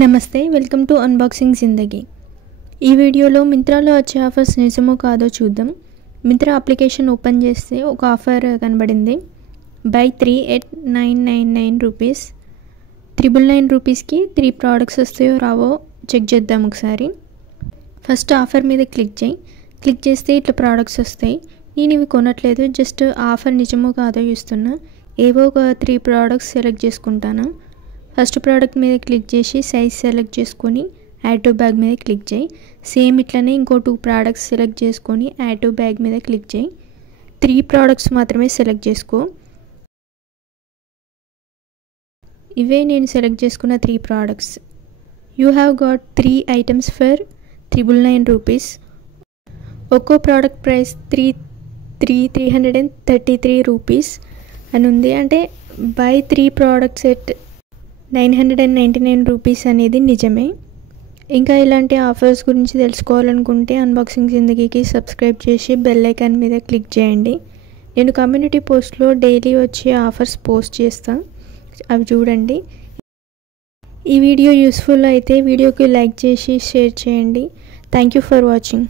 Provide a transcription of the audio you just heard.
నమస్తే welcome to unboxing జిందగీ। ఈ వీడియోలో మింత్రాలో వచ్చే ఆఫర్స్ నిజమో కాదో చూద్దాం। మింత్రా అప్లికేషన్ ఓపెన్ చేస్తే ఒక ఆఫర్ కనబడింది। By 3 at 999 rupees. 999 రూపీస్కి 3 ప్రోడక్ట్స్ వస్తాయో రావో చెక్ చేద్దాం ఒకసారి। ఫస్ట్ ఆఫర్ మీద క్లిక్ చేస్తే ఇట్లా ప్రోడక్ట్స్ వస్తాయి। నేను ఇవి కొనట్లేదు, జస్ట్ ఆఫర్ నిజమో కాదో చూస్తున్నా। ఏవో ఒక 3 ప్రోడక్ట్స్ సెలెక్ట్ చేసుకుంటాను। ఫస్ట్ ప్రోడక్ట్ మీద క్లిక్ చేసి సైజ్ సెలెక్ట్ చేసుకొని యాడ్ టు బ్యాగ్ మీద క్లిక్ చేయి। సేమ్ ఇట్లనే ఇంకో 2 ప్రోడక్ట్స్ సెలెక్ట్ చేసుకొని యాడ్ టు బ్యాగ్ మీద క్లిక్ చేయి। 3 ప్రోడక్ట్స్ మాత్రమే సెలెక్ట్ చేసుకో। ఇవే నేను సెలెక్ట్ చేసుకున్న 3 products. You have got 3 items for 999 rupees. ఒక్కో ప్రోడక్ట్ ప్రైస్ 333 రూపీస్ అని ఉంది। అంటే బై 3 ప్రోడక్ట్స్ ఎట్ 999 రూపీస్ అనేది నిజమే। ఇంకా ఇలాంటి ఆఫర్స్ గురించి తెలుసుకోవాలనుకుంటే అన్బాక్సింగ్ జిందగీకి సబ్స్క్రైబ్ చేసి బెల్ ఐకాన్ మీద క్లిక్ చేయండి। నేను కమ్యూనిటీ పోస్ట్లో డైలీ వచ్చే ఆఫర్స్ పోస్ట్ చేస్తాను, అవి చూడండి। ఈ వీడియో యూస్ఫుల్ అయితే వీడియోకి లైక్ చేసి షేర్ చేయండి। Thank you for watching.